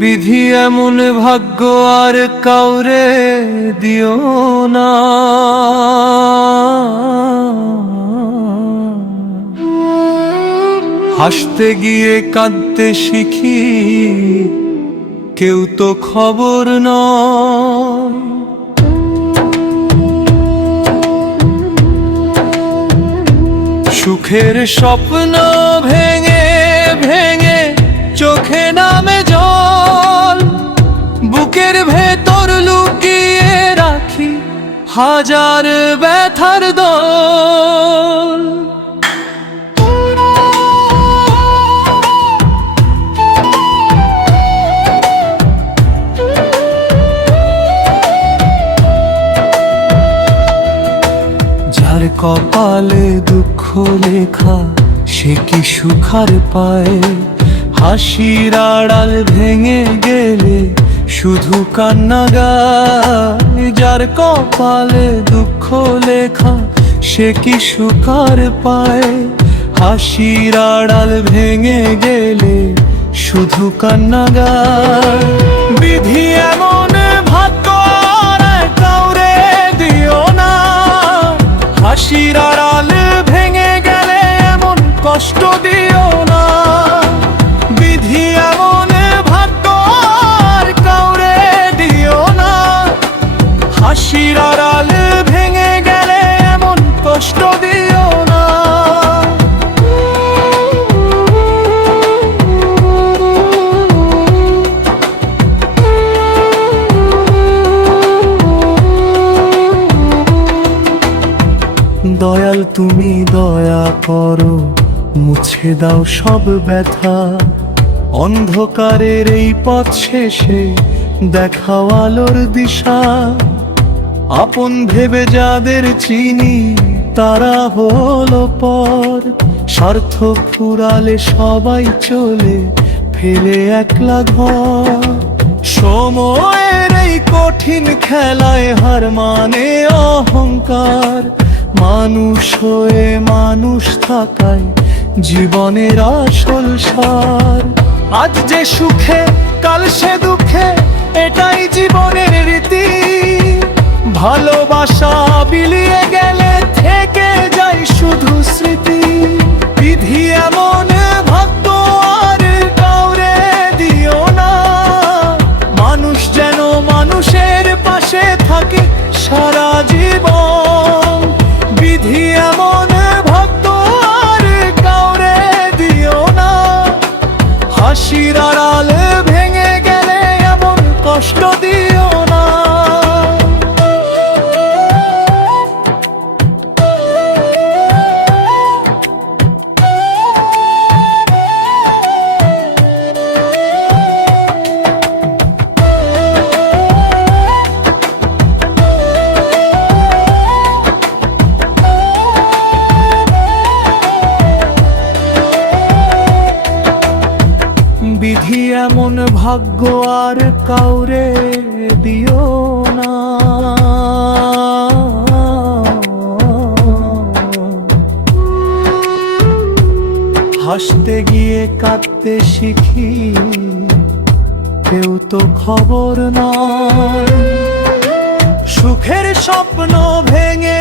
বিধি এমন ভাগ্য আর কাউরে দিও না। হাসতে গিয়ে কাঁদতে শিখি, কেউ তো খবর নয়। সুখের স্বপ্ন ভেঙে ভেঙে চোখে নামে জল, বুকের ভেতর লুকিয়ে রাখি হাজার ব্যথার দল। যার কপালে দুঃখ লেখা সে কি সুখার পায়, হাসির আড়াল ভেঙে গেলে শুধু কান্না গায়। যার কপালে দুঃখ লেখা সে কি সুখার পায়, হাসির আড়াল ভেঙে গেলে শুধু কান্না গায়। বিধি এমন ভাগ্য আর কাউরে দিও না, হাসির আড়াল ভেঙে গেলে এমন কষ্ট দিও না। বিধি এমন ভাগ্য আর কাউরে দিও না, হাসির আড়াল ভেঙে গেলে এমন কষ্ট দিও না। দয়াল তুমি দয়া করো, মুছে দাও সব ব্যথা। অন্ধকারের এই পথ শেষে দেখাও আলোর দিশা। আপন ভেবে যাদের চিনি তারা হলো পর, স্বার্থ ফুরালে সবাই চলে ফেলে একলা ঘর। সময়ের এই কঠিন খেলায় হার মানে অহংকার, মানুষ হয়ে মানুষ থাকায় জীবনের আসল সার। আজ যে সুখে কাল সে দুঃখে, এটাই জীবনের রীতি। ভালোবাসা বিলিয়ে গেলে থেকে যায় শুধু স্মৃতি। বিধি এমন ভাগ্য আর কাউরে দিও না, মানুষ যেন মানুষের পাশে থাকে সারা জীবন। বিধি এমন ভাগ্য আর কাউরে দিও না, হাসির আড়াল ভেঙে গেলে এমন কষ্ট দিও না। বিধি এমন ভাগ্য আর কাউরে দিও না, হাসতে গিয়ে কাঁদতে শিখি, কেউ তো খবর নয়। সুখের স্বপ্ন ভেঙে